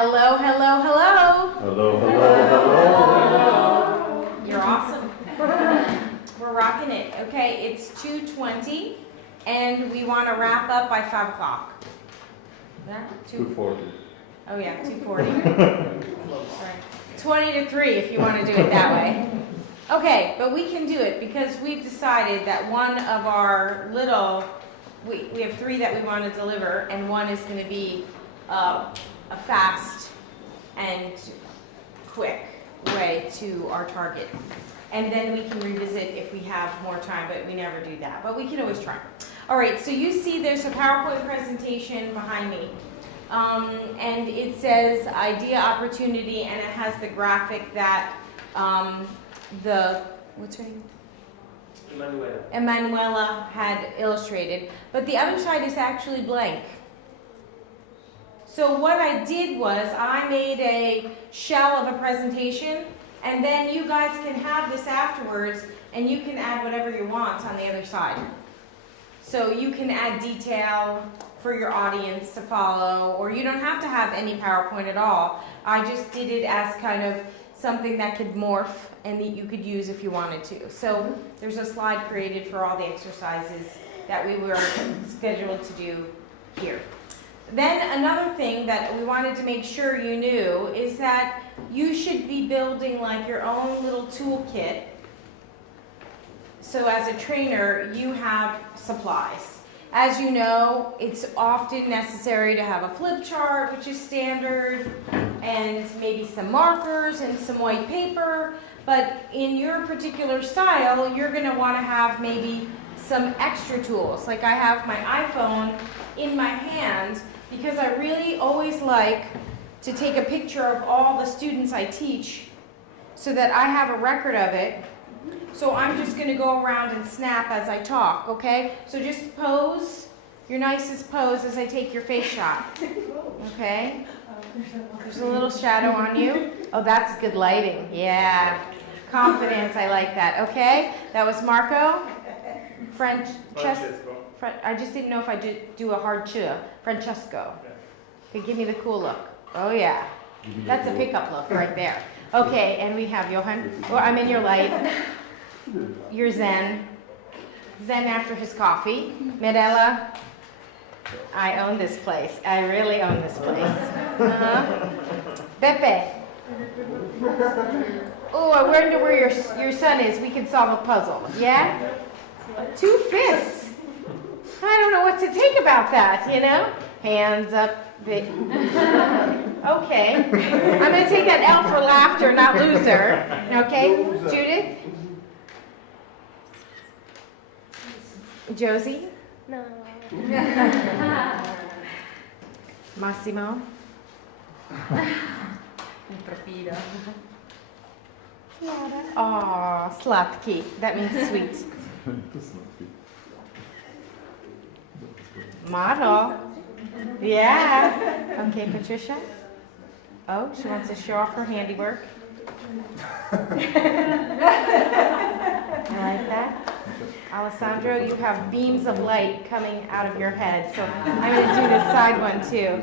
Hello, hello, hello. Hello, hello, hello. You're awesome. We're rocking it. Okay, it's 2:20 and we want to wrap up by 5 o'clock. Yeah? 2:40. Oh yeah, 2:40. Sorry. 20 to 3 if you want to do it that way. Okay, but we can do it because we've decided that one of our little, we have 3 that we want to deliver, and one is going to be a fast and quick way to our target. And then we can revisit if we have more time, but we never do that. But we can always try. All right, so you see there's a PowerPoint presentation behind me. And it says idea opportunity, and it has the graphic that what's her name? Emanuela had illustrated. But the other side is actually blank. So what I did was I made a shell of a presentation, and then you guys can have this afterwards, and you can add whatever you want on the other side. So you can add detail for your audience to follow, or you don't have to have any PowerPoint at all. I just did it as kind of something that could morph and that you could use if you wanted to. So there's a slide created for all the exercises that we were scheduled to do here. Then another thing that we wanted to make sure you knew is that you should be building like your own little toolkit. So as a trainer, you have supplies. As you know, it's often necessary to have a flip chart, which is standard, and maybe some markers and some white paper. But in your particular style, you're going to want to have maybe some extra tools. Like I have my iPhone in my hand because I really always like to take a picture of all the students I teach so that I have a record of it. So I'm just going to go around and snap as I talk, okay? So just pose your nicest pose as I take your face shot, okay? There's a little shadow on you. Oh, that's good lighting. Yeah. Confidence, I like that. Okay, that was Marco. Francesco. I just didn't know if I do a hard ch. Francesco. Okay, give me the cool look. Oh, yeah. That's a pickup look right there. Okay, and we have Johan. Well, I'm in your light. You're Zen. Zen after his coffee. Mirella. I own this place. I really own this place. Pepe. Oh, I wonder where your son is. We can solve a puzzle. Yeah? 2 fists. I don't know what to think about that, you know? Hands up. Okay. I'm going to take that L for laughter, not loser. Okay? Judith? Josie? No. Massimo? Prefido. Oh, slatki. That means sweet. Model. Yeah. Okay, Patricia. Oh, she wants to show off her handiwork. I like that. Alessandro, you have beams of light coming out of your head. So I'm going to do this side one too.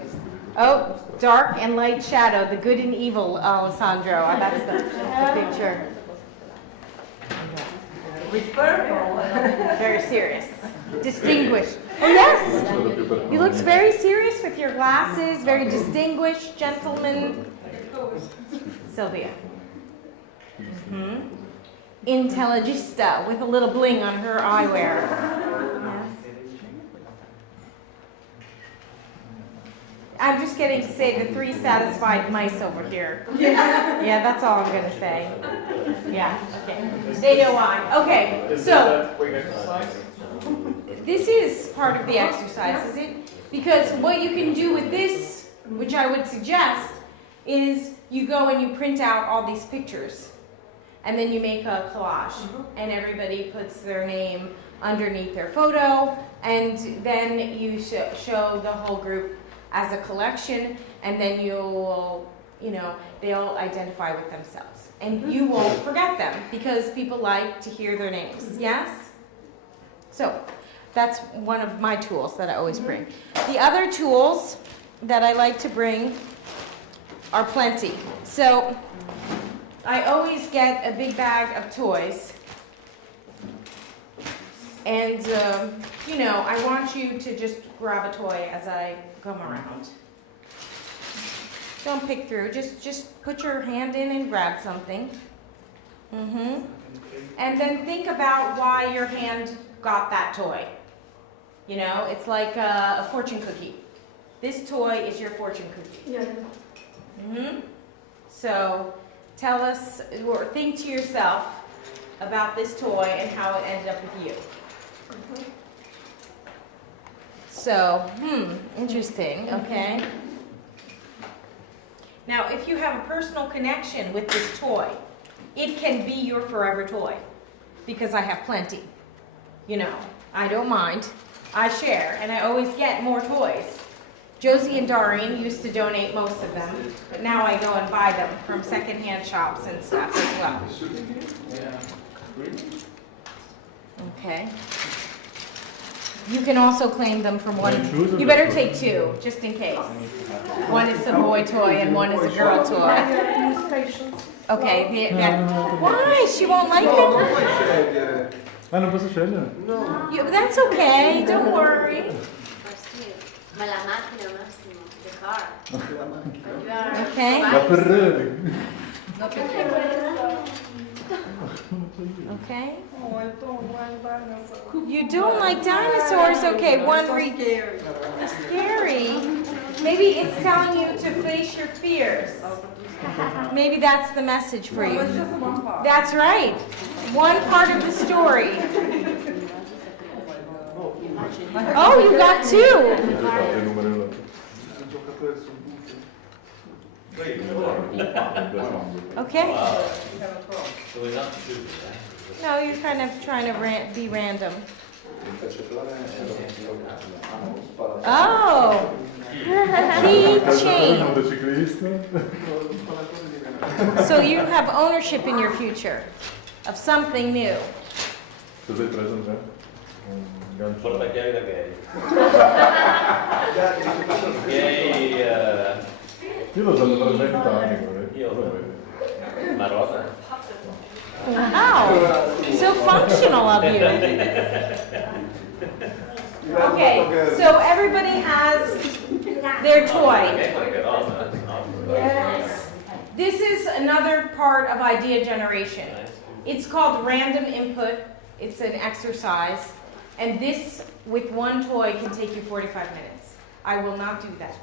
Oh, dark and light shadow, the good and evil, Alessandro. That's the picture. With purple. Very serious. Distinguished. Oh, yes. You looked very serious with your glasses, very distinguished, gentleman. Sylvia. Intelligista with a little bling on her eyewear. Yes. I'm just getting to say the 3 satisfied mice over here. Yeah, that's all I'm going to say. Yeah, okay. They know why. Okay, so this is part of the exercise, is it? Because what you can do with this, which I would suggest, is you go and you print out all these pictures. And then you make a collage, and everybody puts their name underneath their photo, and then you show the whole group as a collection, and then they'll identify with themselves. And you won't forget them, because people like to hear their names, yes? So, that's one of my tools that I always bring. The other tools that I like to bring are plenty. So I always get a big bag of toys. And, you know, I want you to just grab a toy as I come around. Don't pick through, just put your hand in and grab something. And then think about why your hand got that toy. You know, it's like a fortune cookie. This toy is your fortune cookie. Yeah. So tell us, or think to yourself about this toy and how it ended up with you. So, interesting, okay. Now, if you have a personal connection with this toy, it can be your forever toy, because I have plenty. You know, I don't mind. I share, and I always get more toys. Josie and Doreen used to donate most of them, but now I go and buy them from secondhand shops and stuff as well. Okay. You can also claim them from one. You better take two, just in case. One is a boy toy and one is a girl toy. Okay, why? She won't like it? Ah, non posso scegliere? That's okay, don't worry. Ma la macchina Massimo, the car. Okay. La Ferrari. Okay. You don't like dinosaurs? Okay, scary. Maybe it's telling you to face your fears. Maybe that's the message for you. That's right. One part of the story. Oh, you got two. Okay. No, you're kind of trying to be random. Oh, keychain. So you have ownership in your future of something new. Porta la chiave da gay. Gay. Io l'ho usato per 20 anni. Ma rosa? Wow, so functional of you. Okay, so everybody has their toy. Yes. This is another part of idea generation. It's called random input. It's an exercise. And this, with one toy, can take you 45 minutes. I will not do that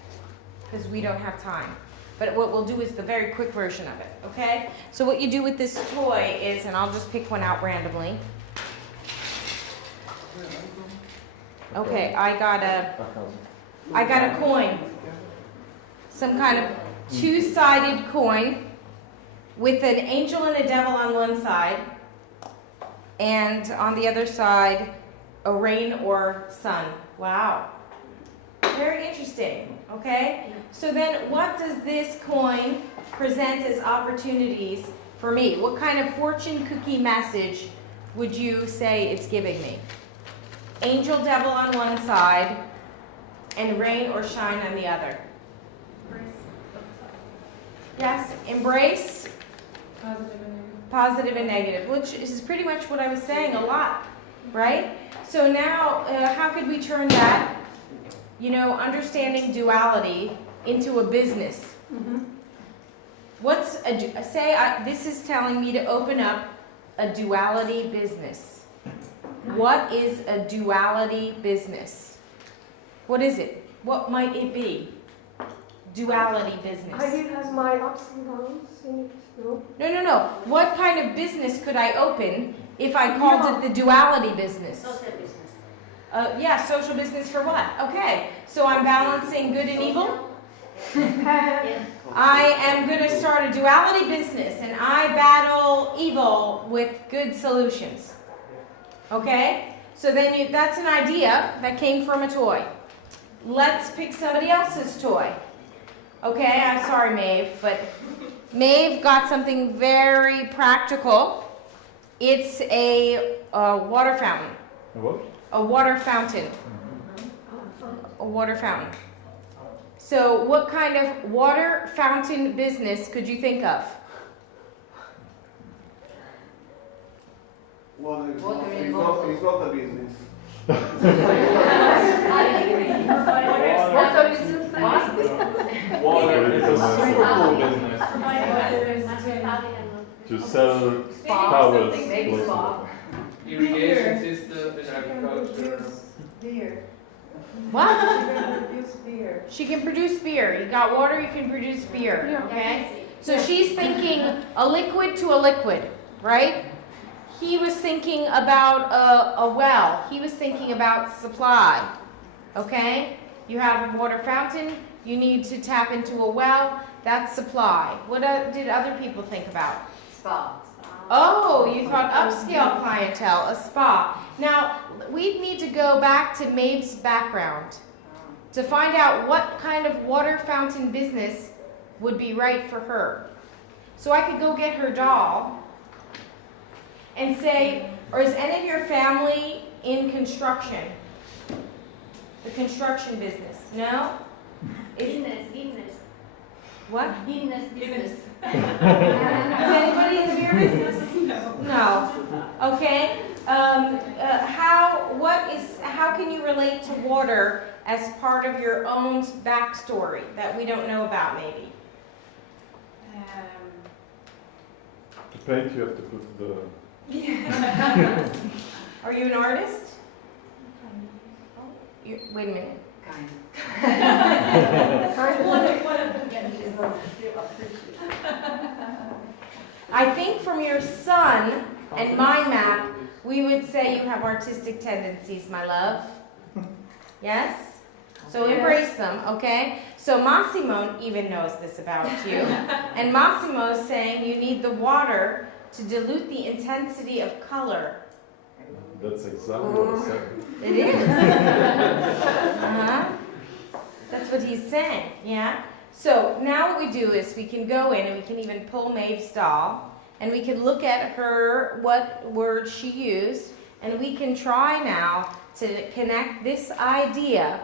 because we don't have time. But what we'll do is the very quick version of it, okay? So what you do with this toy is, and I'll just pick one out randomly. Okay, I got a coin. Some kind of two-sided coin with an angel and a devil on one side, and on the other side, a rain or sun. Wow. Very interesting, okay? So then what does this coin present as opportunities for me? What kind of fortune cookie message would you say it's giving me? Angel, devil on one side, and rain or shine on the other. Yes, embrace, positive and negative, which is pretty much what I was saying a lot, right? So now, how could we turn that, you know, understanding duality into a business? What's this is telling me to open up a duality business. What is a duality business? What is it? What might it be? Duality business. It has my ups and downs in it, no? No. What kind of business could I open if I called it the duality business? Social business. Yeah, social business for what? Okay, so I'm balancing good and evil? Yeah. I am going to start a duality business and I battle evil with good solutions. Okay? So then that's an idea that came from a toy. Let's pick somebody else's toy. Okay, I'm sorry, Maeve, but Maeve got something very practical. It's a water fountain. What? A water fountain. A water fountain. So what kind of water fountain business could you think of? Water is Water not, is it's not- not, it's not a business. Water is a super business. To sell Spa. towels. Maybe clothes. spa. Irrigation system in agriculture. Beer. What? Produce beer. She can produce beer. You got water, you can produce beer. Okay? So she's thinking a liquid to a liquid, right? He was thinking about a well. He was thinking about supply. Okay? You have a water fountain. You need to tap into a well. That's supply. What did other people think about? Spa. Oh, you thought upscale clientele, a spa. Now, we need to go back to Maeve's background to find out what kind of water fountain business would be right for her. So I could go get her doll and say, or is any of your family in construction? The construction business? No? Guinness. What? Business. Is anybody in the beer business? No. Okay. How can you relate to water as part of your own backstory that we don't know about, maybe? To paint, you have to put the. Are you an artist? Wait a minute. Kind. I think from your son and my map, we would say you have artistic tendencies, my love. Yes? So embrace them, okay? So Massimo even knows this about you. And Massimo is saying you need the water to dilute the intensity of color. That's exactly what I said. It is. That's what he's saying, yeah? So now what we do is we can go in and we can even pull Maeve's doll and we can look at her, what words she used, and we can try now to connect this idea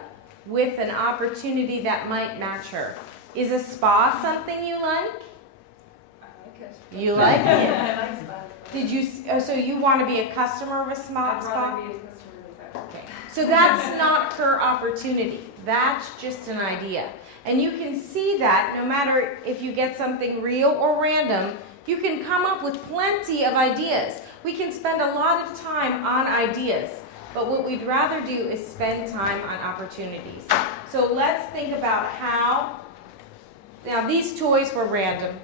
with an opportunity that might match her. Is a spa something you like? You like it? Did you, so you want to be a customer of a spa? Okay. So that's not her opportunity. That's just an idea. And you can see that no matter if you get something real or random, you can come up with plenty of ideas. We can spend a lot of time on ideas, but what we'd rather do is spend time on opportunities. So let's think about how, now these toys were random,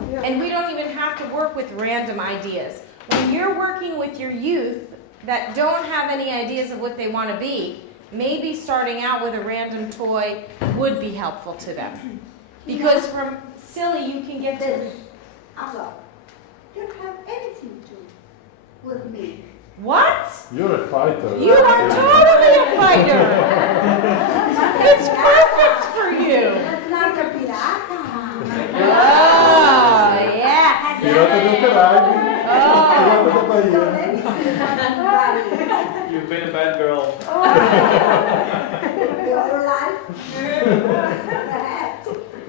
and we don't even have to work with random ideas. When you're working with your youth that don't have any ideas of what they want to be, maybe starting out with a random toy would be helpful to them. Because from silly you can get to... Abba, don't have anything to with me. What? You're a fighter. You are totally a fighter! It's perfect for you! That's like a pirata. Oh, yeah! Pirata del Caribe. Oh. Pirata da Bahia. You've been a bad girl. Your life.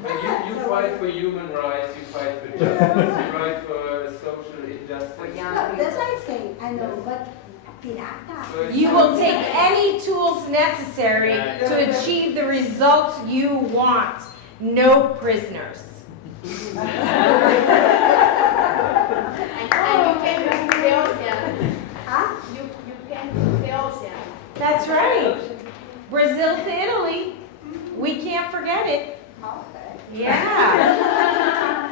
But you fight for human rights, you fight for justice, you fight for social injustice. That's what I say. I know, but pirata. So it's You will not- take any tools necessary to achieve the results you want. No prisoners. And you can do the ocean. Huh? You can do the ocean. That's right. Brazil to Italy. We can't forget it. Okay. Yeah.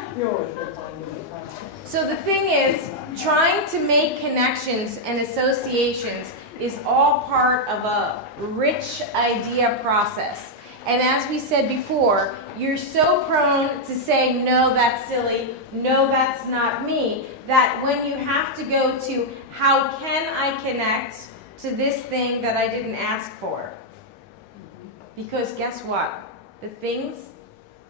So the thing is, trying to make connections and associations is all part of a rich idea process. And as we said before, you're so prone to say, no, that's silly, no, that's not me, that when you have to go to, how can I connect to this thing that I didn't ask for? Because guess what? The things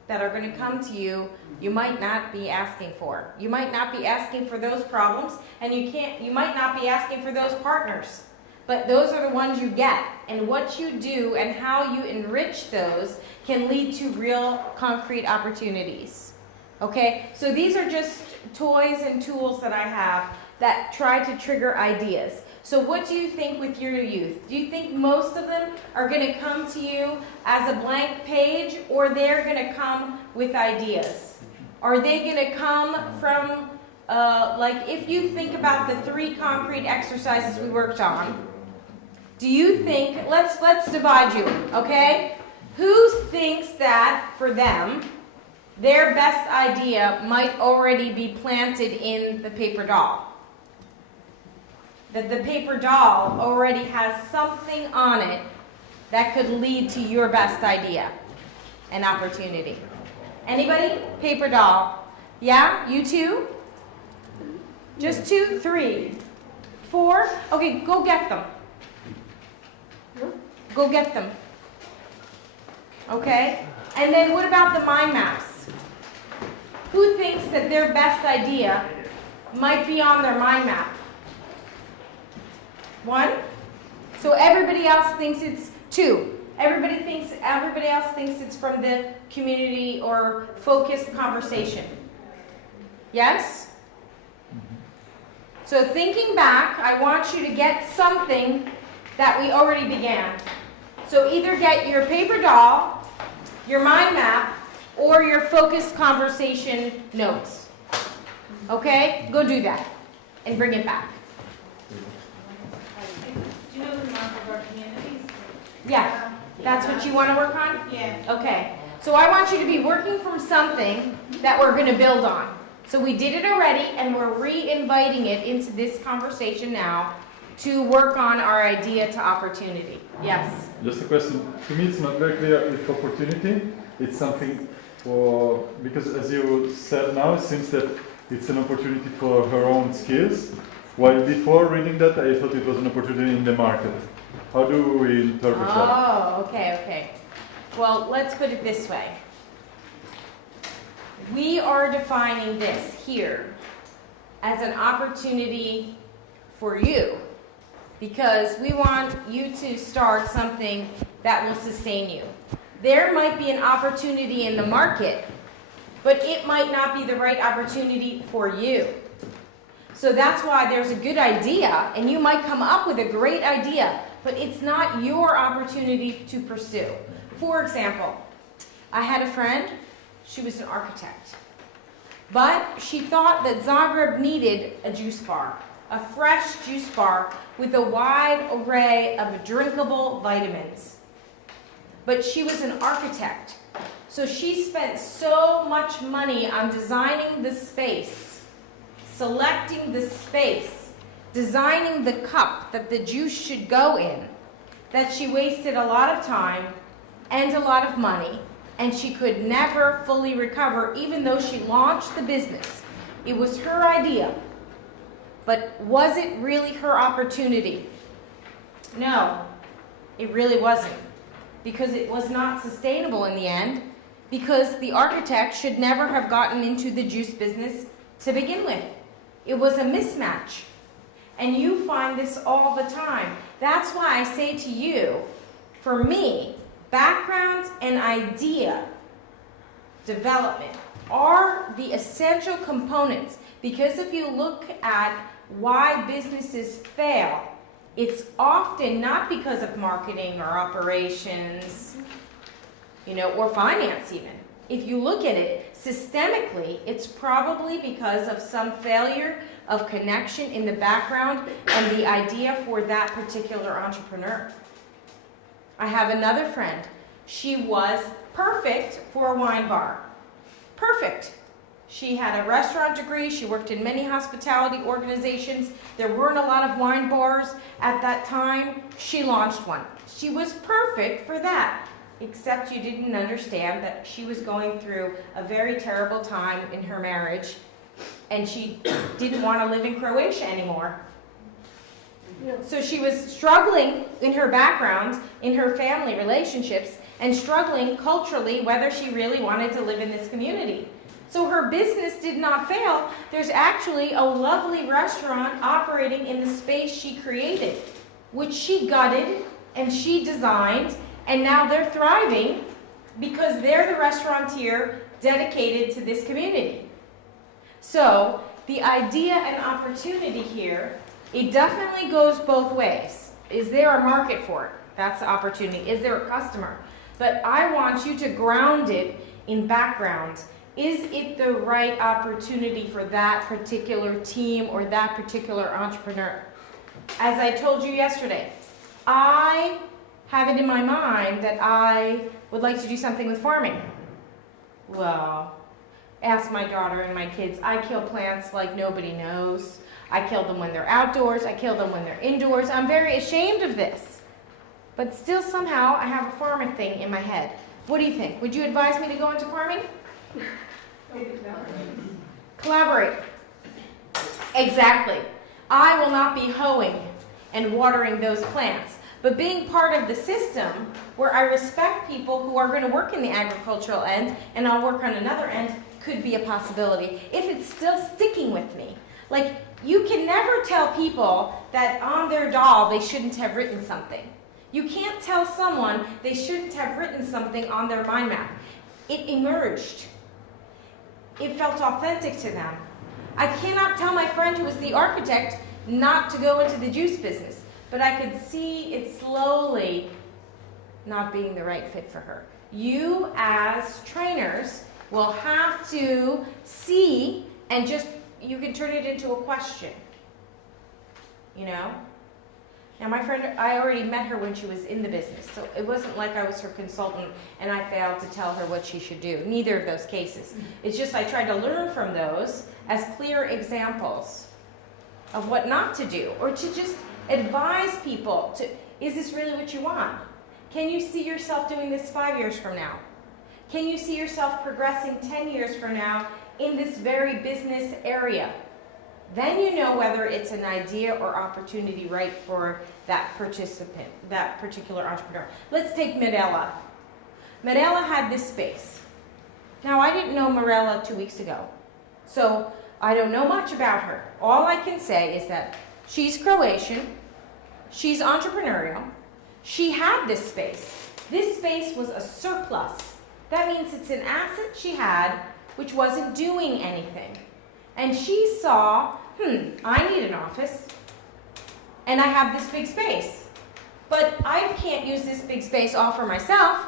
that are going to come to you, you might not be asking for. You might not be asking for those problems, and you might not be asking for those partners. but those are the ones you get. And what you do and how you enrich those can lead to real concrete opportunities. Okay, so these are just toys and tools that I have that try to trigger ideas. So what do you think with your youth? Do you think most of them are going to come to you as a blank page, or they're going to come with ideas? Are they going to come from, like if you think about the 3 concrete exercises we worked on, do you think, let's divide you, okay? Who thinks that for them, their best idea might already be planted in the paper doll? That the paper doll already has something on it that could lead to your best idea and opportunity. Anybody? Paper doll. Yeah? You too? Just 2, 3, 4? Okay, go get them. Go get them. Okay? And then what about the mind maps? Who thinks that their best idea might be on their mind map? 1? So everybody else thinks it's 2. Everybody else thinks it's from the community or focused conversation. Yes? So thinking back, I want you to get something that we already began. So either get your paper doll, your mind map, or your focused conversation notes. Okay? Go do that and bring it back. Do you know the map of our communities? Yeah, that's what you want to work on? Yeah. Okay. So I want you to be working from something that we're going to build on. So we did it already, and we're re-inviting it into this conversation now to work on our idea to opportunity. Yes? Just a question. To me, it's not very clear if opportunity, it's something for, because as you said now, it seems that it's an opportunity for her own skills, while before reading that, I thought it was an opportunity in the market. How do we interpret that? Oh, okay. Well, let's put it this way. We are defining this here as an opportunity for you, because we want you to start something that will sustain you. There might be an opportunity in the market, but it might not be the right opportunity for you. So that's why there's a good idea, and you might come up with a great idea, but it's not your opportunity to pursue. For example, I had a friend, she was an architect, but she thought that Zagreb needed a juice bar, a fresh juice bar with a wide array of drinkable vitamins. But she was an architect, so she spent so much money on designing the space, selecting the space, designing the cup that the juice should go in, that she wasted a lot of time and a lot of money, and she could never fully recover, even though she launched the business. It was her idea, but was it really her opportunity? No, it really wasn't, because it was not sustainable in the end, because the architect should never have gotten into the juice business to begin with. It was a mismatch. And you find this all the time. That's why I say to you, for me, background and idea development are the essential components, because if you look at why businesses fail, it's often not because of marketing or operations, or finance even. If you look at it systemically, it's probably because of some failure of connection in the background and the idea for that particular entrepreneur. I have another friend. She was perfect for a wine bar. Perfect. She had a restaurant degree. She worked in many hospitality organizations. There weren't a lot of wine bars at that time. She launched one. She was perfect for that, except you didn't understand that she was going through a very terrible time in her marriage, and she didn't want to live in Croatia anymore. So she was struggling in her background, in her family relationships, and struggling culturally whether she really wanted to live in this community. So her business did not fail. There's actually a lovely restaurant operating in the space she created. which she gutted and she designed, and now they're thriving because they're the restaurateur dedicated to this community. So the idea and opportunity here, it definitely goes both ways. Is there a market for it? That's the opportunity. Is there a customer? But I want you to ground it in background. Is it the right opportunity for that particular team or that particular entrepreneur? As I told you yesterday, I have it in my mind that I would like to do something with farming. Well, ask my daughter and my kids. I kill plants like nobody knows. I kill them when they're outdoors. I kill them when they're indoors. I'm very ashamed of this. But still somehow I have a farming thing in my head. What do you think? Would you advise me to go into farming? Collaborate. Exactly. I will not be hoeing and watering those plants. But being part of the system where I respect people who are going to work in the agricultural end and I'll work on another end could be a possibility if it's still sticking with me. Like, you can never tell people that on their doll they shouldn't have written something. You can't tell someone they shouldn't have written something on their mind map. It emerged. It felt authentic to them. I cannot tell my friend who was the architect not to go into the juice business, but I could see it slowly not being the right fit for her. You as trainers will have to see and just, you can turn it into a question, you know? Now my friend, I already met her when she was in the business, so it wasn't like I was her consultant and I failed to tell her what she should do. Neither of those cases. It's just I tried to learn from those as clear examples of what not to do, or to just advise people to, is this really what you want? Can you see yourself doing this 5 years from now? Can you see yourself progressing 10 years from now in this very business area? Then you know whether it's an idea or opportunity right for that participant, that particular entrepreneur. Let's take Mirella. Mirella had this space. Now, I didn't know Mirella 2 weeks ago, so I don't know much about her. All I can say is that she's Croatian, she's entrepreneurial, she had this space. This space was a surplus. That means it's an asset she had which wasn't doing anything. And she saw, I need an office, and I have this big space. But I can't use this big space all for myself,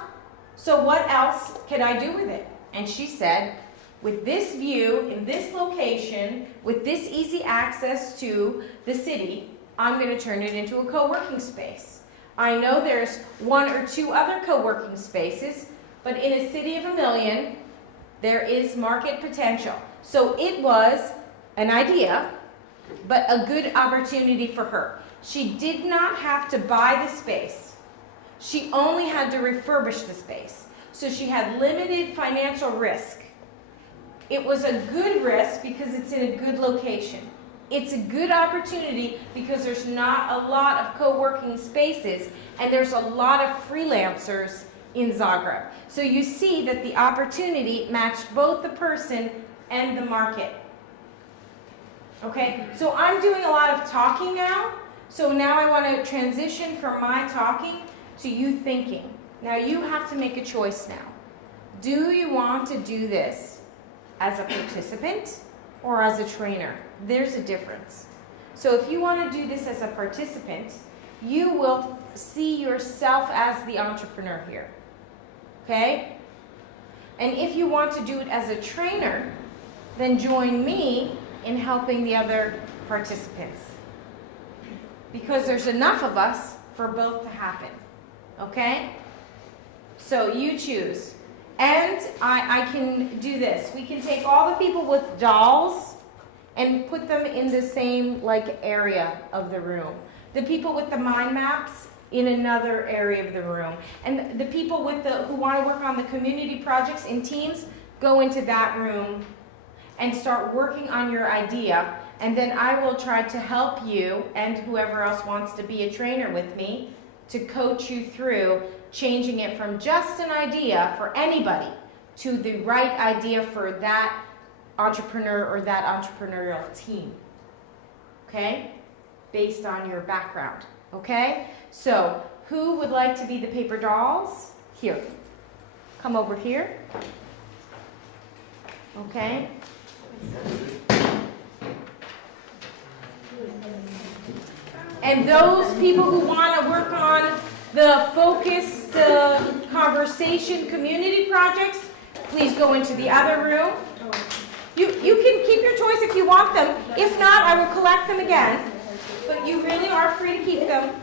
so what else can I do with it? And she said, with this view, in this location, with this easy access to the city, I'm going to turn it into a co-working space. I know there's 1 or 2 other co-working spaces, but in a city of 1 million, there is market potential. So it was an idea, but a good opportunity for her. She did not have to buy the space. She only had to refurbish the space. So she had limited financial risk. It was a good risk because it's in a good location. It's a good opportunity because there's not a lot of co-working spaces and there's a lot of freelancers in Zagreb. So you see that the opportunity matched both the person and the market. Okay, so I'm doing a lot of talking now. So now I want to transition from my talking to you thinking. Now you have to make a choice now. Do you want to do this as a participant or as a trainer? There's a difference. So if you want to do this as a participant, you will see yourself as the entrepreneur here. Okay? And if you want to do it as a trainer, then join me in helping the other participants. Because there's enough of us for both to happen. Okay? So you choose. And I can do this. We can take all the people with dolls and put them in the same area of the room. The people with the mind maps in another area of the room. And the people who want to work on the community projects in teams, go into that room and start working on your idea. And then I will try to help you and whoever else wants to be a trainer with me to coach you through changing it from just an idea for anybody to the right idea for that entrepreneur or that entrepreneurial team. Okay? Based on your background. Okay? So, who would like to be the paper dolls? Here. Come over here. Okay? And those people who want to work on the focused conversation community projects, please go into the other room. You can keep your toys if you want them. If not, I will collect them again. But you really are free to keep them.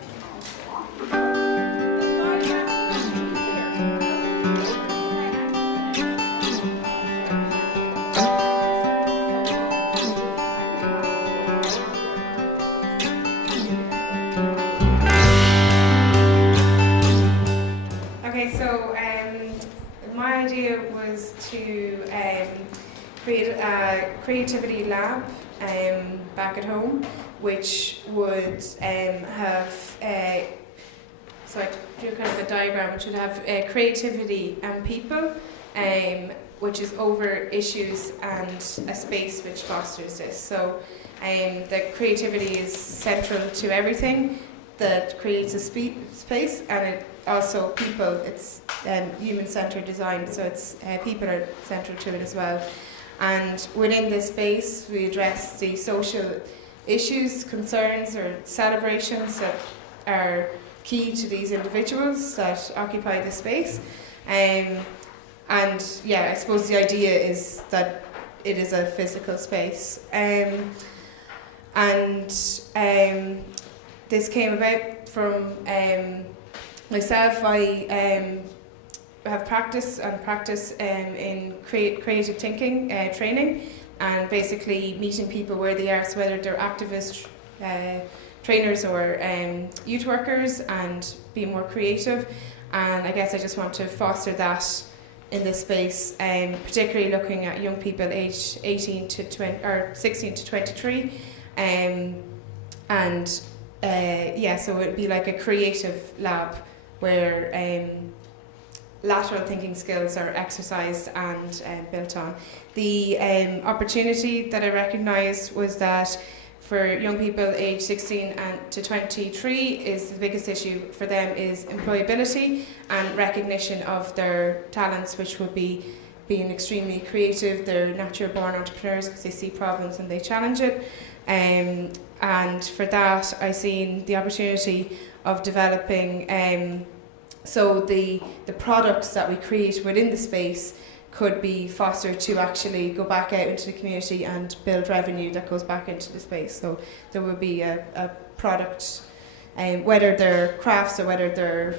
Okay, so my idea was to create a creativity lab back at home, which would have, so I do kind of a diagram, which would have creativity and people, which is over issues, and a space which fosters this. So the creativity is central to everything that creates a space, and it also people, it's human-centered design, so it's people are central to it as well. And within this space, we address the social issues, concerns, or celebrations that are key to these individuals that occupy the space. And yeah, I suppose the idea is that it is a physical space. This came about from myself. I have practice in creative thinking training, and basically meeting people where they are, so whether they're activists, trainers, or youth workers, and be more creative. And I guess I just want to foster that in this space, particularly looking at young people aged 18 to 20 or 16 to 23, yeah, so it'd be like a creative lab where lateral thinking skills are exercised and built on. The opportunity that I recognised was that for young people aged 16 and to 23, is the biggest issue for them is employability and recognition of their talents, which would be being extremely creative. They're natural born entrepreneurs because they see problems and they challenge it. And for that, I seen the opportunity of developing, so the products that we create within the space could be fostered to actually go back out into the community and build revenue that goes back into the space. So there would be a product, whether they're crafts or whether they're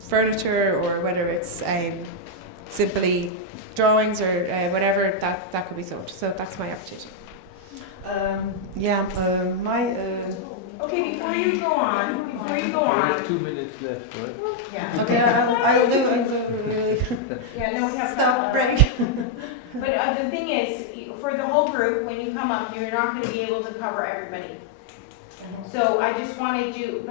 furniture, or whether it's simply drawings or whatever, that could be sold. So that's my opportunity. Okay, before you go on, 2 minutes left, right? yeah. Okay, I'll do really Yeah, no, we have stop break. But the thing is, for the whole group, when you come up, you're not going to be able to cover everybody. So I just wanted you,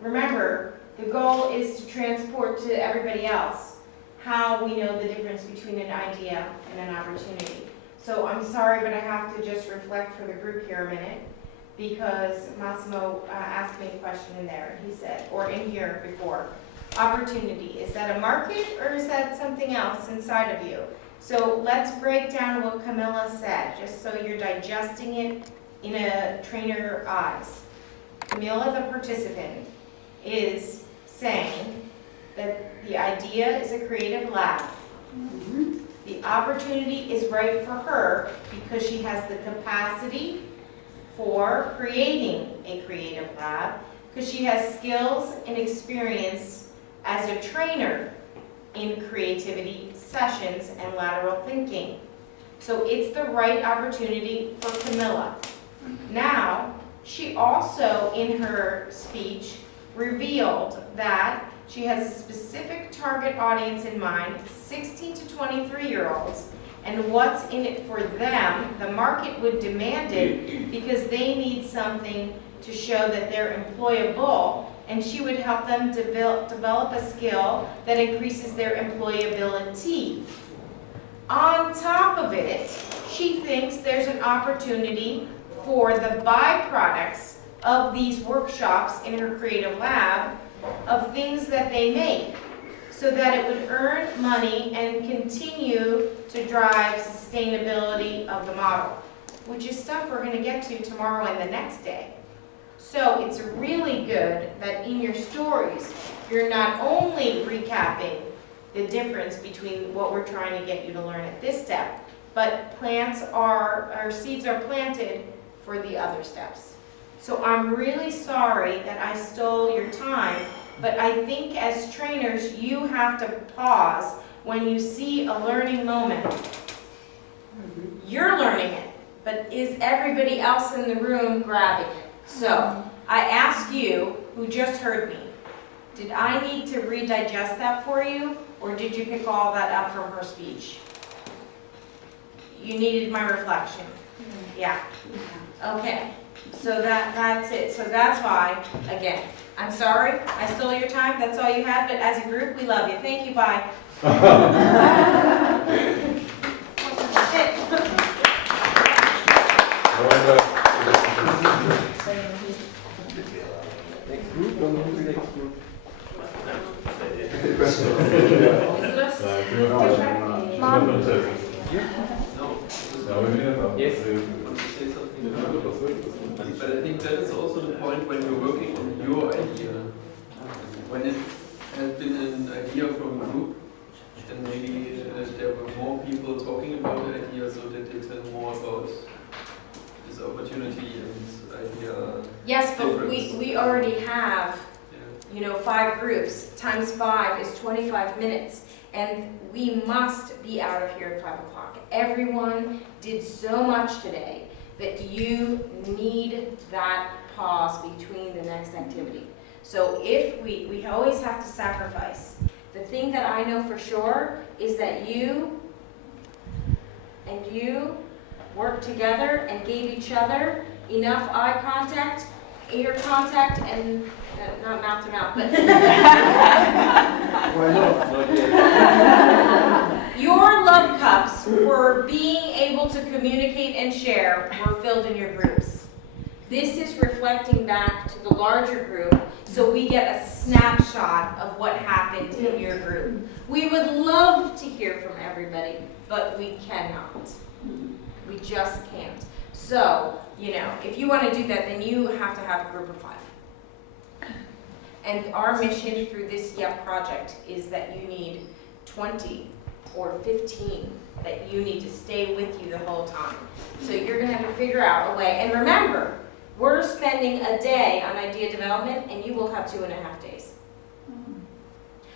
remember, the goal is to transport to everybody else how we know the difference between an idea and an opportunity. So I'm sorry, but I have to just reflect for the group here a minute, because Massimo asked me a question in there. He said, or in here before, opportunity, is that a market or is that something else inside of you? So let's break down what Camilla said, just so you're digesting it in a trainer eyes. Camilla, the participant, is saying that the idea is a creative lab. The opportunity is right for her because she has the capacity for creating a creative lab, because she has skills and experience as a trainer in creativity sessions and lateral thinking. So it's the right opportunity for Camilla. Now, she also, in her speech, revealed that she has a specific target audience in mind, 16 to 23-year-olds, and what's in it for them. The market would demand it because they need something to show that they're employable, and she would help them develop a skill that increases their employability. On top of it, she thinks there's an opportunity for the byproducts of these workshops in her creative lab of things that they make, so that it would earn money and continue to drive sustainability of the model, which is stuff we're going to get to tomorrow and the next day. So it's really good that in your stories, you're not only recapping the difference between what we're trying to get you to learn at this step, but seeds are planted for the other steps. So I'm really sorry that I stole your time, but I think as trainers, you have to pause when you see a learning moment. You're learning it, but is everybody else in the room grabbing it? So I ask you, who just heard me, did I need to redigest that for you, or did you pick all that up from her speech? You needed my reflection. Yeah. Okay. So that's it. So that's why, again, I'm sorry I stole your time. That's all you had. But as a group, we love you. Thank you. Bye. Yes, I want to say something about it. But I think that is also the point when you're working on your idea. When it has been an idea from a group, then maybe there were more people talking about the idea, so that they tell more about this opportunity and idea. Yes, but difference. we already have, Yeah. 5 groups. Times 5 is 25 minutes. And we must be out of here at 5 o'clock. Everyone did so much today that you need that pause between the next activity. So if we always have to sacrifice. The thing that I know for sure is that you worked together and gave each other enough eye contact, ear contact, and not mouth to mouth, but your love cups for being able to communicate and share were filled in your groups. This is reflecting back to the larger group, so we get a snapshot of what happened in your group. We would love to hear from everybody, but we cannot. We just can't. So, if you want to do that, then you have to have a group of 5. And our mission through this YEP project is that you need 20 or 15 that you need to stay with you the whole time. So you're going to have to figure out a way. And remember, we're spending a day on idea development, and you will have 2.5 days.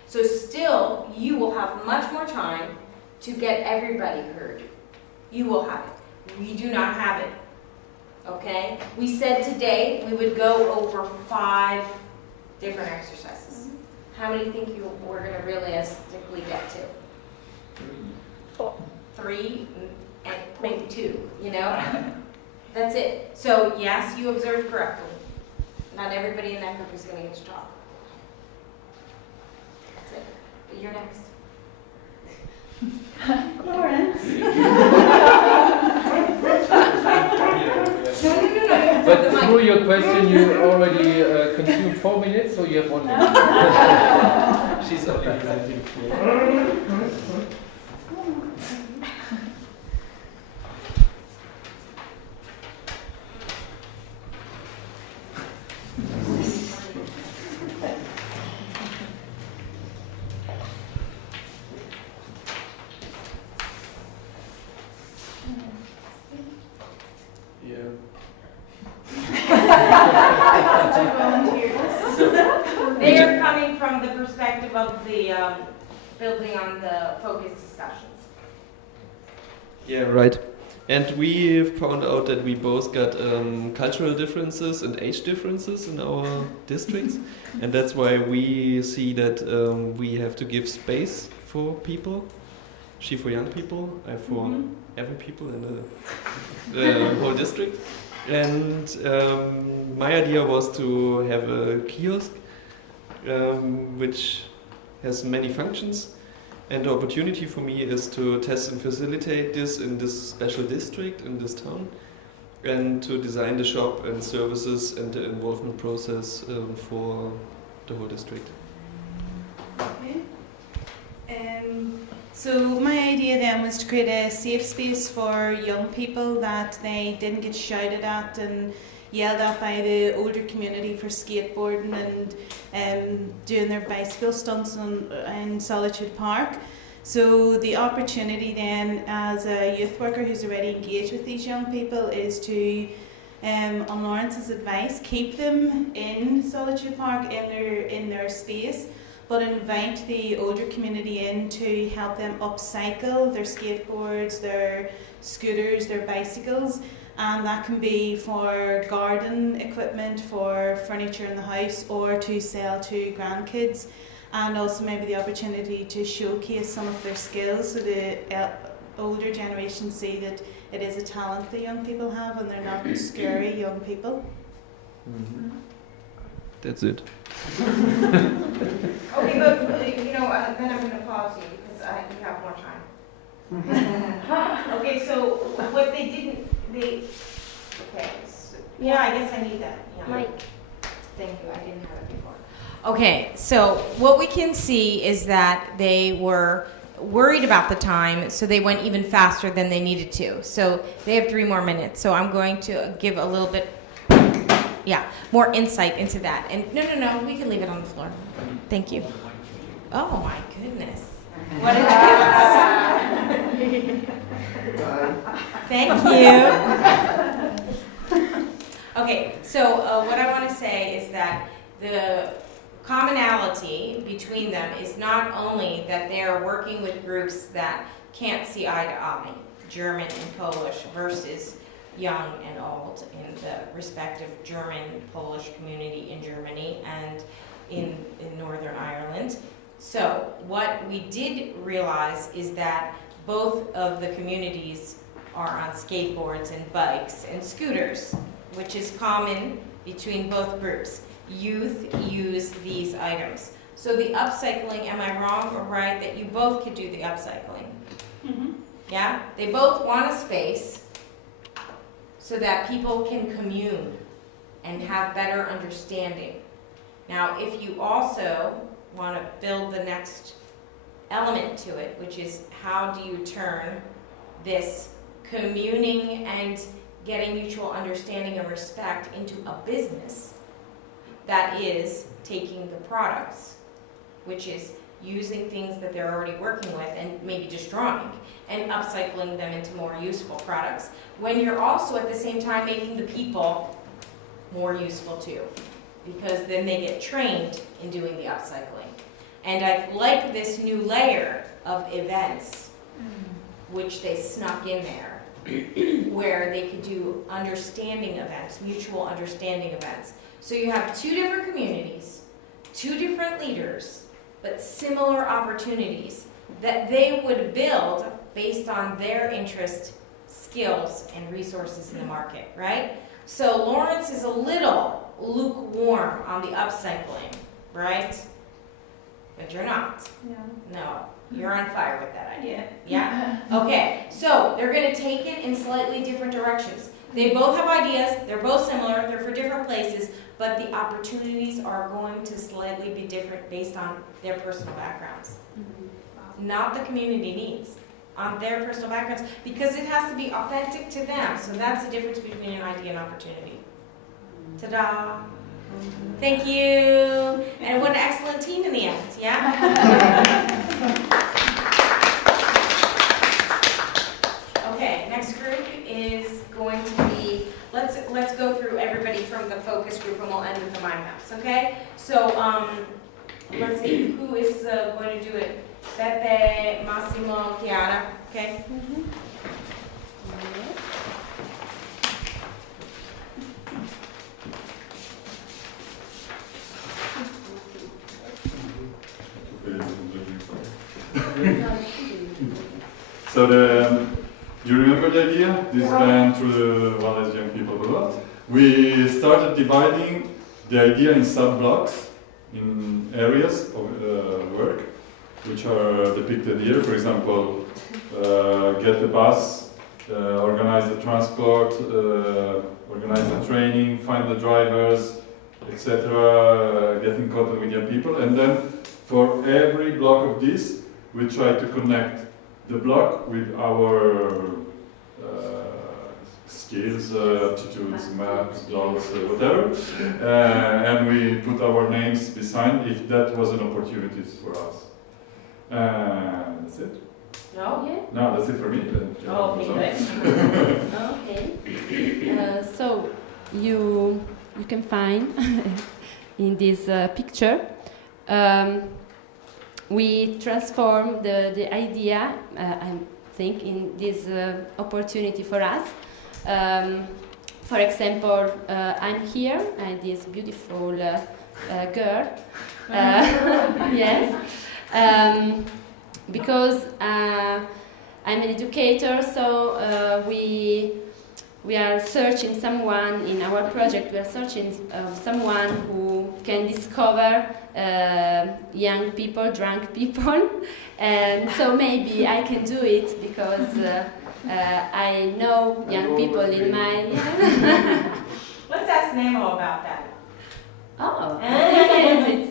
So still, you will have much more time to get everybody heard. You will have it. We do not have it. Okay? We said today we would go over 5 different exercises. How many think we're going to realistically get to? 3 and maybe 2, That's it. So yes, you observed correctly. Not everybody in that group is going to get to talk. That's it. You're next. Florence. But through your question, you already consumed 4 minutes, so you have 1 minute. She's only presenting. They are coming from the perspective of the building on the focus discussions. Yeah, right. And we found out that we both got cultural differences and age differences in our districts. And that's why we see that we have to give space for people. She for young people, I for every people in the whole district. And my idea was to have a kiosk which has many functions. And the opportunity for me is to test and facilitate this in this special district, in this town. and to design the shop and services and the involvement process for the whole district. So my idea then was to create a safe space for young people, that they didn't get shouted at and yelled at by the older community for skateboarding and doing their bicycle stunts in Solitude Park. So the opportunity then, as a youth worker who's already engaged with these young people, is to, on Lawrence's advice, keep them in Solitude Park in their space, but invite the older community in to help them upcycle their skateboards, their scooters, their bicycles, and that can be for garden equipment, for furniture in the house, or to sell to grandkids, and also maybe the opportunity to showcase some of their skills so the older generation see that it is a talent the young people have and they're not scary young people. That's it. Okay, but then I'm going to pause you because you have more time. Okay, so what they didn't, yeah, I guess I need that. Yeah. Mike. Thank you, I didn't have it before. Okay, so what we can see is that they were worried about the time, so they went even faster than they needed to. So they have 3 more minutes, so I'm going to give a little bit, more insight into that. And no, we can leave it on the floor. Thank you. Oh my goodness. What did you give us? Thank you. Okay, so what I want to say is that the commonality between them is not only that they are working with groups that can't see eye to eye, German and Polish versus young and old in the respective German, Polish community in Germany and in Northern Ireland. So what we did realize is that both of the communities are on skateboards and bikes and scooters, which is common between both groups. Youth use these items. So the upcycling, am I wrong or right that you both could do the upcycling? Mm-hmm. Yeah? They both want a space so that people can commune and have better understanding. Now, if you also want to build the next element to it, which is how do you turn this communing and getting mutual understanding and respect into a business that is taking the products, which is using things that they're already working with and maybe destroying and upcycling them into more useful products, when you're also at the same time making the people more useful too, because then they get trained in doing the upcycling. And I like this new layer of events, which they snuck in there, where they could do understanding events, mutual understanding events. So you have 2 different communities, 2 different leaders, but similar opportunities that they would build based on their interest, skills, and resources in the market, right? So Lawrence is a little lukewarm on the upcycling, right? But you're not. No, you're on fire with that idea. Yeah? Okay, so they're going to take it in slightly different directions. They both have ideas, they're both similar, they're for different places, but the opportunities are going to slightly be different based on their personal backgrounds. Not the community needs, on their personal backgrounds, because it has to be authentic to them. So that's the difference between an idea and opportunity. Ta-da! Thank you! And what an excellent team in the end, yeah? Okay, next group is going to be, let's go through everybody from the focus group and we'll end with the mind maps, okay? So, let's see, who is going to do it? Pepe, Massimo, Chiara, okay? So you remember the idea? This ran through the Wallace Young People a lot. We started dividing the idea in sub-blocks, in areas of work, which are depicted here. For example, get the bus organize the transport, organize the training, find the drivers, etc., get in contact with young people. And then for every block of this, we try to connect the block with our skills, attitudes, maps, dogs, whatever. And we put our names beside if that was an opportunity for us. That's it. No? No, that's it for me. Then. Oh, okay, Okay. So you can find in this picture we transform the idea I think in this opportunity for us. For example, I'm here and this beautiful girl. Yes. Because I'm an educator, so we are searching someone in our project. We are searching someone who can discover young people, drunk people, and so maybe I can do it because I know young people in my. Let's ask Nemo about that. Oh, yes,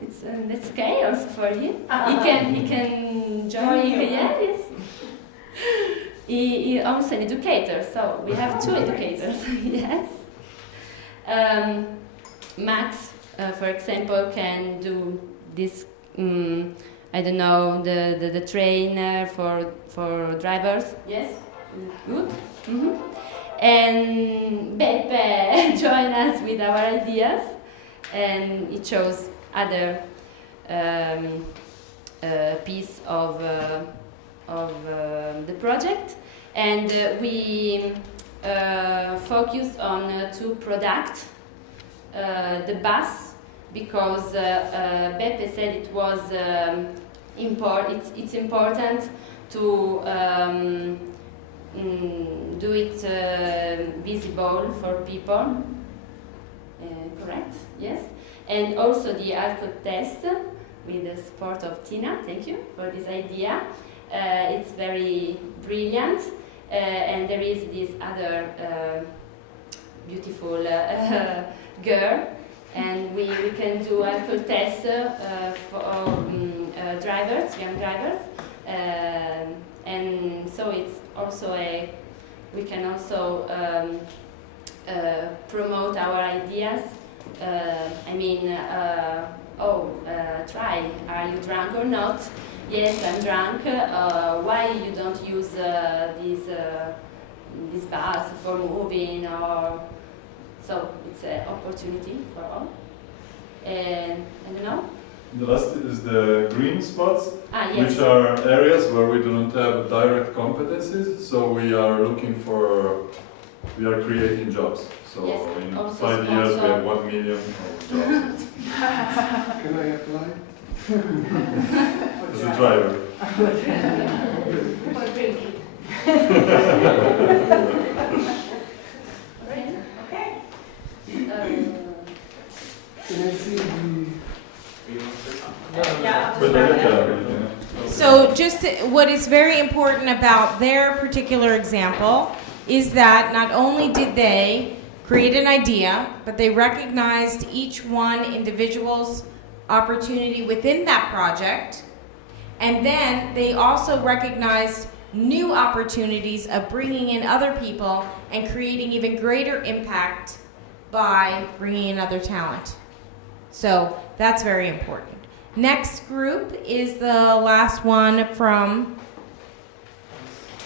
it's chaos for him. He can join you. Yes. He also an educator, so we have two educators. Yes. Max, for example, can do this. I don't know, the trainer for drivers. Yes. Good. Mm-hmm. And Beppe join us with our ideas, and it shows other piece of the project, and we focus on two products. The bus, because Beppe said it was it's important to do it visible for people. Correct? Yes. And also the alcohol test with the support of Tina. Thank you for this idea. It's very brilliant. And there is this other beautiful girl. And we can do alcohol tests for drivers, young drivers. And so it's also we can also promote our ideas. Try, are you drunk or not? Yes, I'm drunk. Why you don't use this bus for moving? Or so it's an opportunity for all. And I don't know. The last is the green spots, yes. which are areas where we do not have direct competencies. So we are creating jobs. So yes, in also 5 years we sponsor. have 1 million of jobs. Can I apply? As a driver. For drinking. Okay. Can I see the... Yeah, I'll But just wrap it up. So what is very important about their particular example is that not only did they create an idea, but they recognized each one individual's opportunity within that project, and then they also recognized new opportunities of bringing in other people and creating even greater impact by bringing in other talent. So that's very important. Next group is the last one from,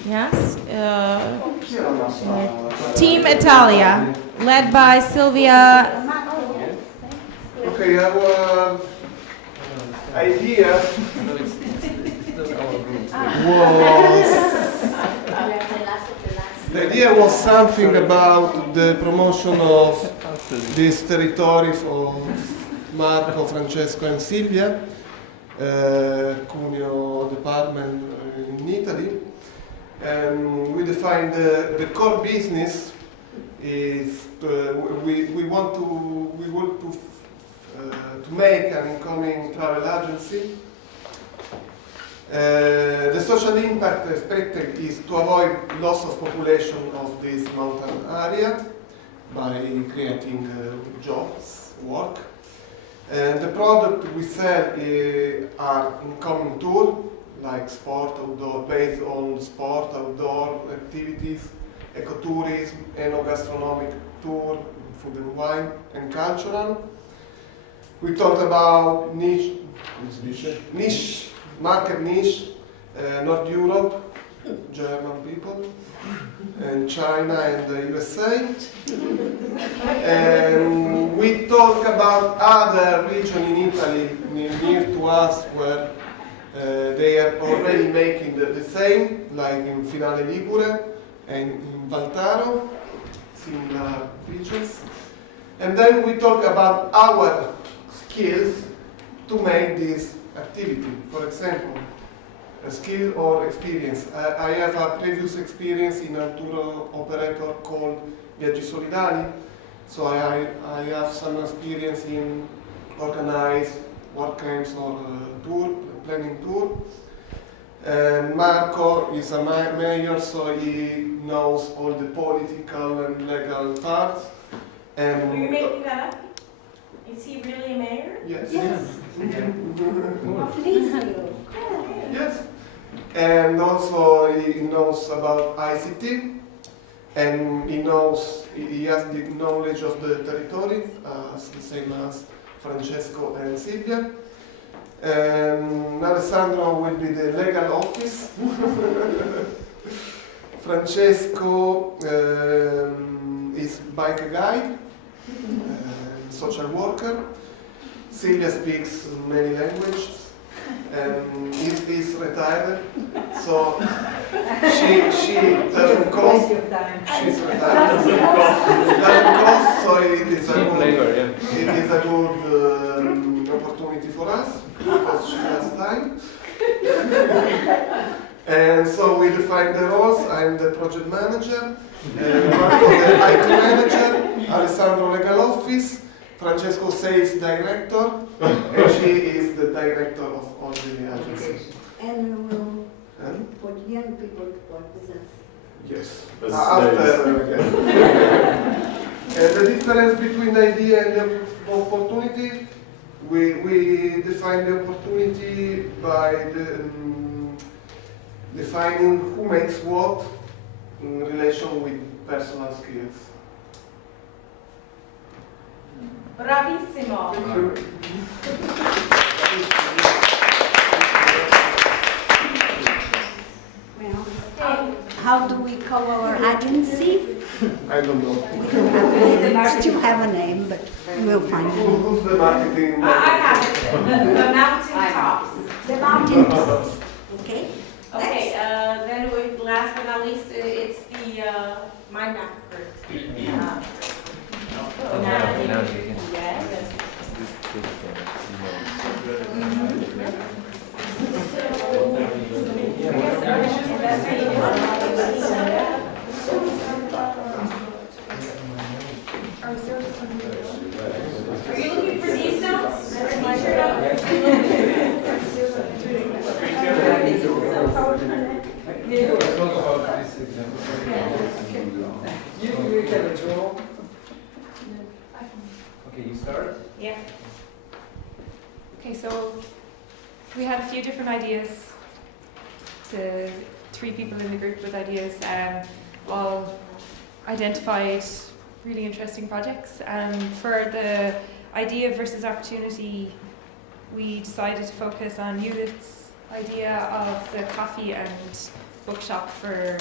yes, Team Italia, led by Silvia. Okay, our idea the idea was something about the promotion of this territory for Marco, Francesco and Silvia, Cuneo department in Italy. And we defined the core business is we want to make an incoming travel agency, The social impact expected is to avoid loss of population of this mountain area by creating jobs, work. And the product we sell are incoming tools like sport outdoor, based on sport outdoor activities, ecotourism, enogastronomic tour, food and wine, and cultural. We talked about niche, market niche, North Europe, German people, and China and the USA. And we talk about other regions in Italy near to us where they are already making the same, like in Finale Ligure and in Valtaro, similar regions. And then we talk about our skills to make this activity. For example, a skill or experience. I have a previous experience in a tour operator called Viaggi Solidali, so I have some experience in organize work camps or tour, planning tour. And Marco is a mayor, so he knows all the political and legal parts. And Are you making that up? Is he really a mayor? yes. Yes. Mhm. Please do. Yes. And also he knows about ICT, and he has the knowledge of the territory, the same as Francesco and Silvia. And Alessandro will be the legal office. Francesco is bike guide, social worker. Silvia speaks many languages and is retired, so she doesn't cost. She's retired. Doesn't cost, so it is a good opportunity for us because she has time. And so we define the roles. I'm the project manager, Marco the IT manager, Alessandro legal office, Francesco sales director, and she is the director of all the agencies. And we will put young people to work with us. Yes. As After, yes. And the difference between the idea and the opportunity, we define the opportunity by defining who makes what in relation with personal skills. Bravissimo. Well, how do we call our agency? I don't know. We still have a name, but we'll find it. Who's the marketing? I have it. The mountain tops. The mountain tops. Okay? Okay, then last but not least, it's the mind map group. Yes. Are you looking for these notes? Or teacher notes? Okay, you start? Yeah. Okay, so we had a few different ideas. The 3 people in the group with ideas all identified really interesting projects. For the idea versus opportunity, we decided to focus on Judith's idea of the coffee and bookshop for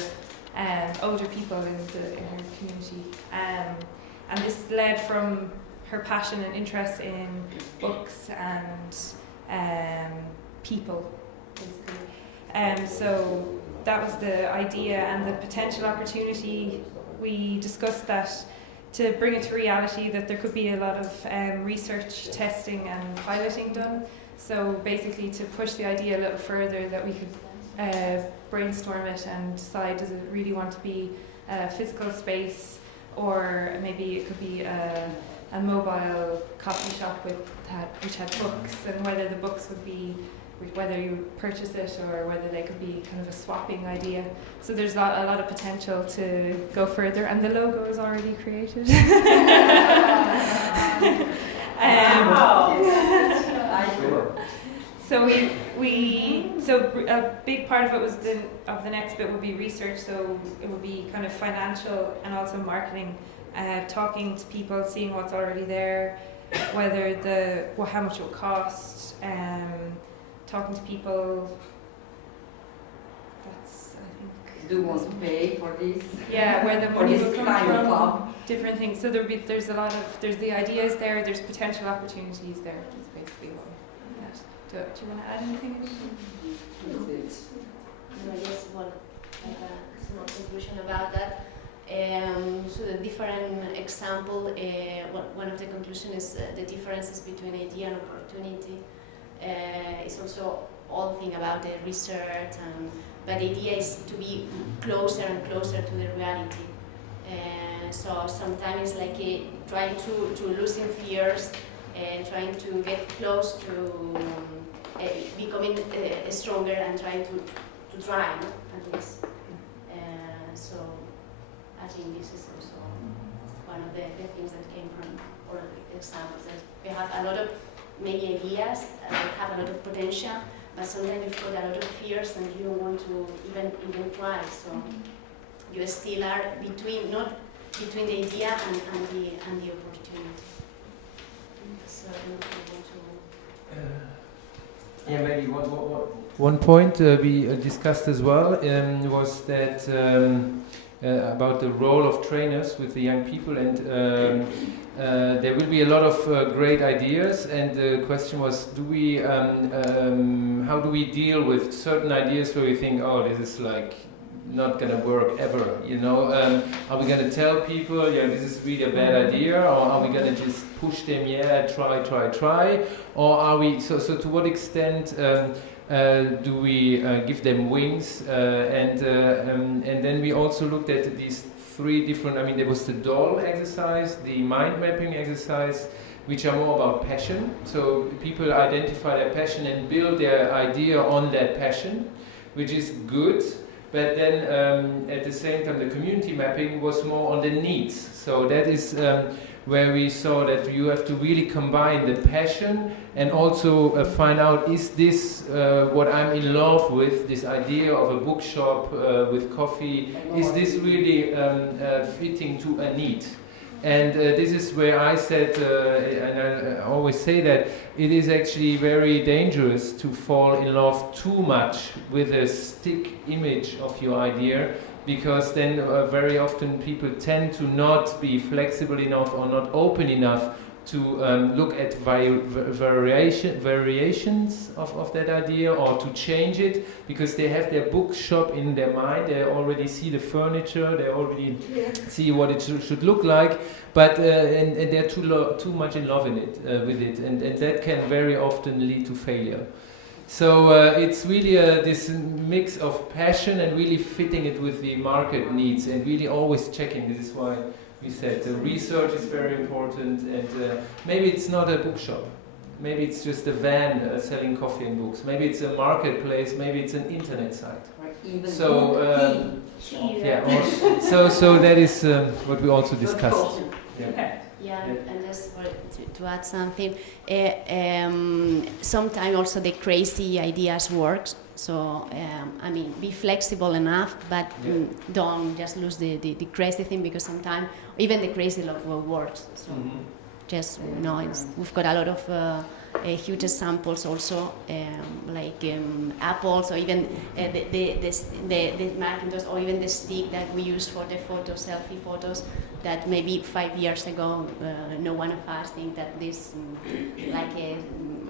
older people in her community. And this led from her passion and interest in books and people, basically. So that was the idea, and the potential opportunity. We discussed that to bring it to reality, that there could be a lot of research, testing and piloting done. So basically to push the idea a little further, that we could brainstorm it and decide, does it really want to be a physical space, or maybe it could be a mobile coffee shop which had books, and whether the books would be whether you purchase it or whether they could be kind of a swapping idea. So there's a lot of potential to go further, and the logo is already created. So a big part of it was the next bit would be research. So it would be kind of financial and also marketing, talking to people, seeing what's already there, whether how much it will cost, talking to people. That's, I think. Do you want to pay for this? Yeah, where the For money this will come kind of from. club? Different things. So there's the ideas there. There's potential opportunities there. That's basically what. Do you want to add anything? No, I guess like a small conclusion about that. So the different example, one of the conclusions is the differences between idea and opportunity. It's also all thing about the research, but the idea is to be closer and closer to the reality. So sometimes it's like trying to loosen fears, trying to get close to becoming stronger and trying to try, no? At least. So I think this is also one of the things that came from all the examples. That we have a lot of many ideas that have a lot of potential, but sometimes you've got a lot of fears and you don't want to even try. So you still are not between the idea and the opportunity. So I don't know if you want to. Yeah, maybe one point we discussed as well was that about the role of trainers with the young people, and there will be a lot of great ideas, and the question was, how do we deal with certain ideas where we think, oh, this is like not going to work ever, you know? Are we going to tell people, yeah, this is really a bad idea, or are we going to just push them, yeah, try, or are we, so to what extent do we give them wings, and then we also looked at these three different, I mean, there was the doll exercise, the mind mapping exercise, which are more about passion, so people identify their passion and build their idea on that passion, which is good. But then at the same time the community mapping was more on the needs. So that is where we saw that you have to really combine the passion and also find out, is this what I'm in love with, this idea of a bookshop with coffee, is this really fitting to a need? And this is where I said, and I always say that, it is actually very dangerous to fall in love too much with a stick image of your idea, because then very often people tend to not be flexible enough or not open enough to look at variations of that idea, or to change it, because they have their bookshop in their mind, they already see the furniture, they already see what it should look like, but and they're too much in love in it, with it, and that can very often lead to failure. So it's really this mix of passion and really fitting it with the market needs, and really always checking. This is why we said the research is very important, and maybe it's not a bookshop, maybe it's just a van selling coffee and books, maybe it's a marketplace, maybe it's an internet site. So so that is what we also discussed. Yeah, and just to add something, sometimes also the crazy ideas works. So I mean, be flexible enough, but don't just lose the crazy thing, because sometimes even the crazy love works. So just we've got a lot of huge examples also, like apples, or even the Macintosh, or even the stick that we use for the selfie photos. That maybe 5 years ago, no one of us think that this like an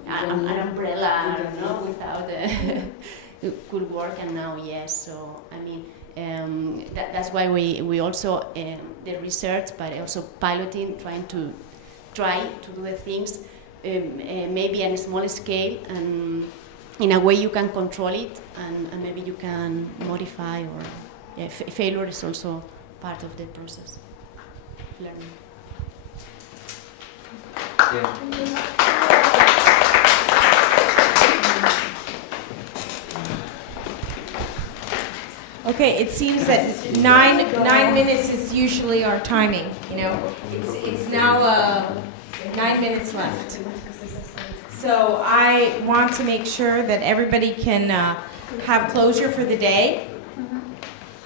umbrella, I don't know, without could work, and now yes. So I mean, that's why we also the research, but also piloting, trying to do the things maybe on a small scale, and in a way you can control it, and maybe you can modify, or failure is also part of the process. Learning. Okay, it seems that nine minutes is usually our timing, you know. It's now 9 minutes left. So I want to make sure that everybody can have closure for the day.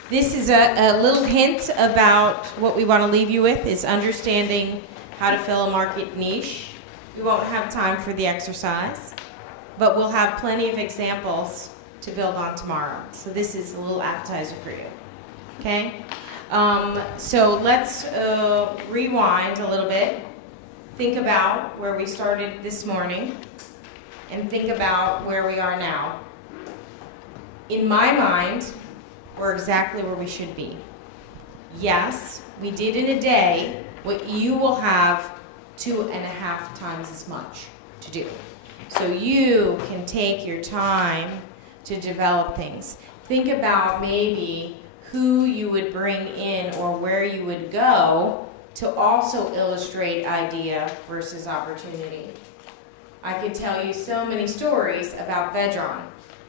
This is a little hint about what we want to leave you with is understanding how to fill a market niche. We won't have time for the exercise, but we'll have plenty of examples to build on tomorrow. So this is a little appetizer for you, okay? So let's rewind a little bit. Think about where we started this morning and think about where we are now. In my mind, we're exactly where we should be. Yes, we did in a day what you will have 2.5 times as much to do. So you can take your time to develop things. Think about maybe who you would bring in or where you would go to also illustrate idea versus opportunity. I could tell you so many stories about Vedran.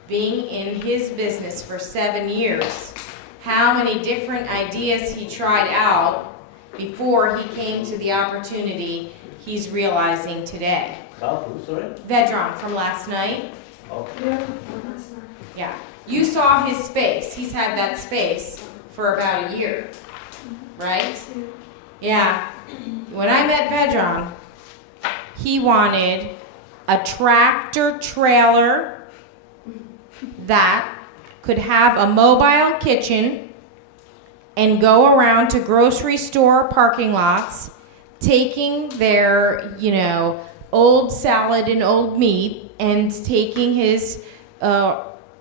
Being in his business for 7 years, how many different ideas he tried out before he came to the opportunity he's realizing today. Sorry? Vedran from last night. Okay. Yeah. You saw his space. He's had that space for about a year, right? Yeah. When I met Vedran, he wanted a tractor trailer that could have a mobile kitchen and go around to grocery store parking lots, taking their, old salad and old meat and taking his,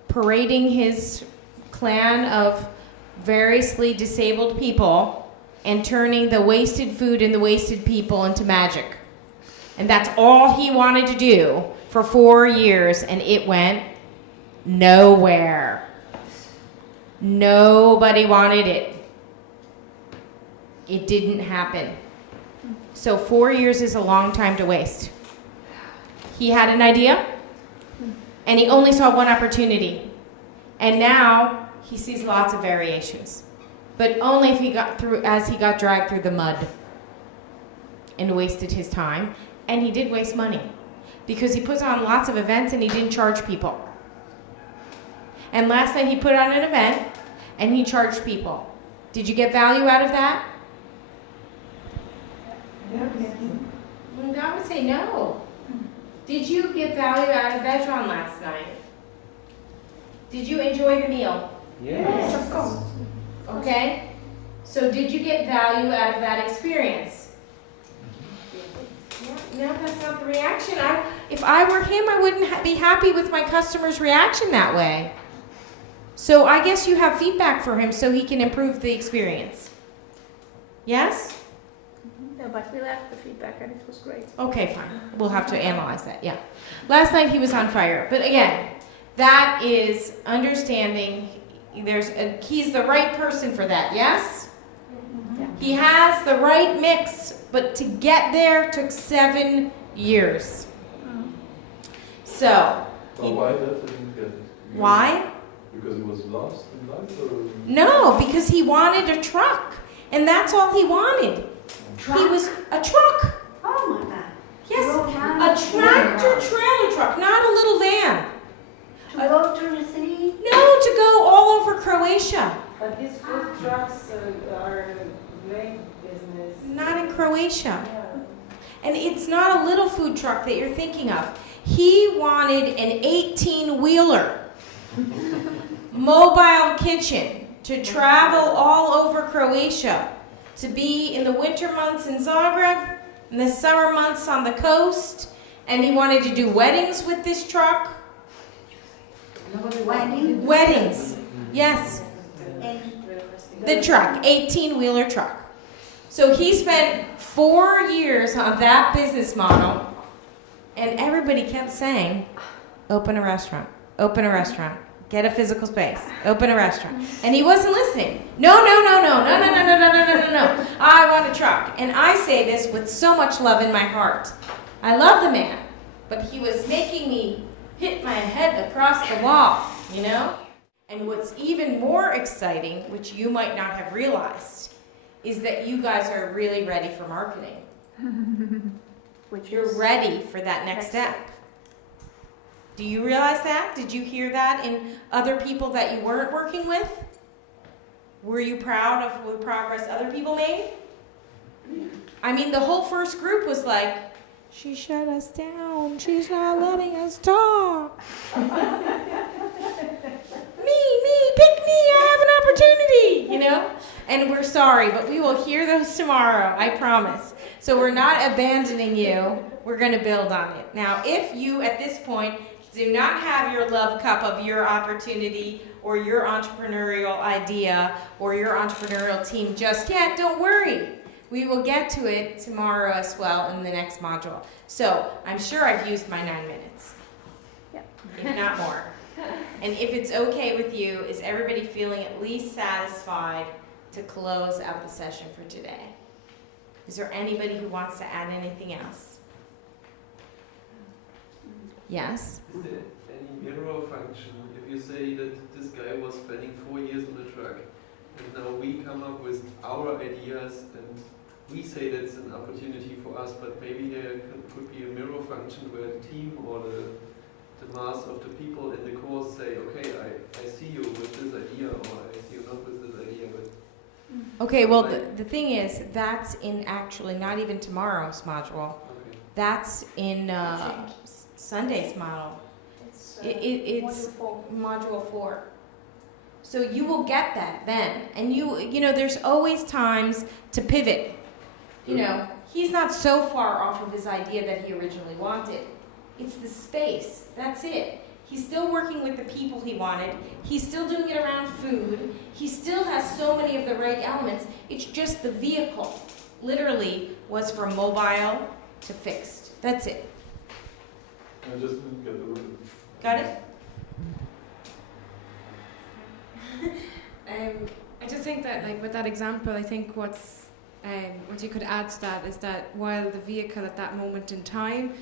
parading his clan of variously disabled people and turning the wasted food and the wasted people into magic. And that's all he wanted to do for 4 years, and it went nowhere. Nobody wanted it. It didn't happen. So 4 years is a long time to waste. He had an idea, and he only saw one opportunity. And now he sees lots of variations, but only if he got dragged through the mud and wasted his time. And he did waste money because he puts on lots of events and he didn't charge people. And last night he put on an event and he charged people. Did you get value out of that? I would say no. Did you get value out of Vedran last night? Did you enjoy the meal? Yes, of course. Okay. So did you get value out of that experience? No, that's not the reaction. If I were him, I wouldn't be happy with my customer's reaction that way. So I guess you have feedback for him so he can improve the experience. Yes? No, but we left the feedback and it was great. Okay, fine. We'll have to analyze that, yeah. Last night he was on fire. But again, that is understanding he's the right person for that, yes? Yeah. He has the right mix, but to get there took 7 years. So. Why that didn't get it? Why? Because he was lost in life, or? No, because he wanted a truck. And that's all he wanted. Truck? He was a truck. Oh my God. Yes, Roll a down tractor trailer truck, not a little van. To go through the city? No, to go all over Croatia. But these food trucks are a great business. Not in Croatia. And it's not a little food truck that you're thinking of. He wanted an 18-wheeler mobile kitchen to travel all over Croatia, to be in the winter months in Zagreb, in the summer months on the coast, and he wanted to do weddings with this truck. Wedding? Weddings, yes. The truck, 18-wheeler truck. So he spent 4 years on that business model, and everybody kept saying, open a restaurant, get a physical space, open a restaurant. And he wasn't listening. No. I want a truck. And I say this with so much love in my heart. I love the man, but he was making me hit my head across the wall, And what's even more exciting, which you might not have realized, is that you guys are really ready for marketing. You're ready for that next step. Do you realize that? Did you hear that in other people that you weren't working with? Were you proud of the progress other people made? I mean, the whole first group was like, she shut us down. She's not letting us talk. me, pick me, I have an opportunity, you know? And we're sorry, but we will hear those tomorrow, I promise. So we're not abandoning you. We're going to build on it. Now, if you, at this point, do not have your love cup of your opportunity or your entrepreneurial idea or your entrepreneurial team just yet, don't worry. We will get to it tomorrow as well in the next module. So I'm sure I've used my 9 minutes, if not more. And if it's okay with you, is everybody feeling at least satisfied to close out the session for today? Is there anybody who wants to add anything else? Yes? Is there any mirror function? If you say that this guy was spending 4 years on the truck, and now we come up with our ideas, and we say that's an opportunity for us, but maybe there could be a mirror function where the team or the mass of the people in the course say, okay, I see you with this idea, or I see you not with this idea. But okay, well, the thing is, that's in actually not even tomorrow's module. okay. That's in Sunday's model. It's module 4. So you will get that then. And you know, there's always times to pivot. You know, he's not so far off of his idea that he originally wanted. It's the space. That's it. He's still working with the people he wanted. He's still doing it around food. He still has so many of the right elements. It's just the vehicle, literally, was from mobile to fixed. That's it. I just didn't get the word. Got it? I just think that, like, with that example, I think what you could add to that is that while the vehicle at that moment in time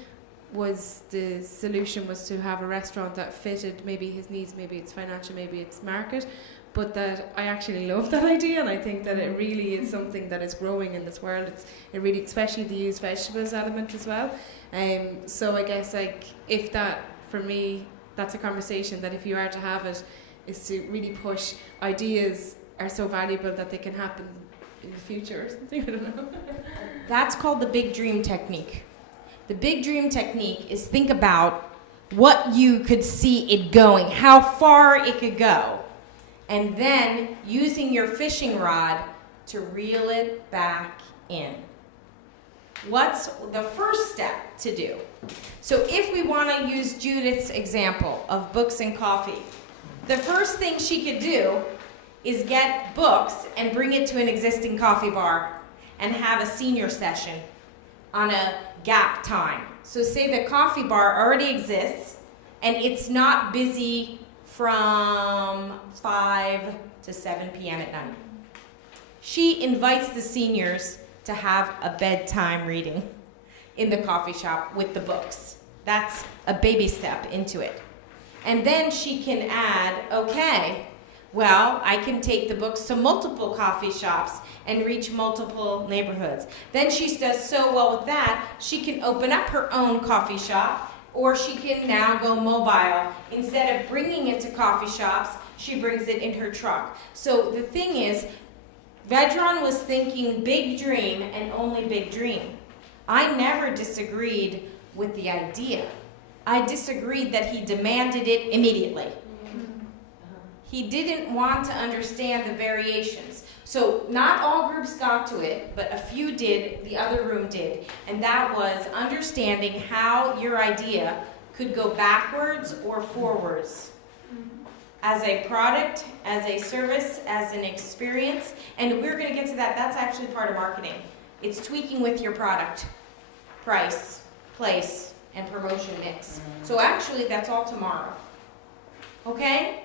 was the solution was to have a restaurant that fitted maybe his needs, maybe it's financial, maybe it's market, but that I actually love that idea, and I think that it really is something that is growing in this world. It really, especially the used vegetables element as well. So I guess, like, if that, for me, that's a conversation that if you are to have it, is to really push ideas are so valuable that they can happen in the future or something. I don't know. That's called the big dream technique. The big dream technique is think about what you could see it going, how far it could go, and then using your fishing rod to reel it back in. What's the first step to do? So if we want to use Judith's example of books and coffee, the first thing she could do is get books and bring it to an existing coffee bar and have a senior session on a gap time. So say the coffee bar already exists and it's not busy from 5 to 7 p.m. at night. She invites the seniors to have a bedtime reading in the coffee shop with the books. That's a baby step into it. And then she can add, okay, well, I can take the books to multiple coffee shops and reach multiple neighborhoods. Then she does so well with that, she can open up her own coffee shop, or she can now go mobile. Instead of bringing it to coffee shops, she brings it in her truck. So the thing is, Vedran was thinking big dream and only big dream. I never disagreed with the idea. I disagreed that he demanded it immediately. He didn't want to understand the variations. So not all groups got to it, but a few did, the other room did. And that was understanding how your idea could go backwards or forwards. As a product, as a service, as an experience. And we're going to get to that. That's actually part of marketing. It's tweaking with your product, price, place, and promotion mix. So actually, that's all tomorrow. Okay?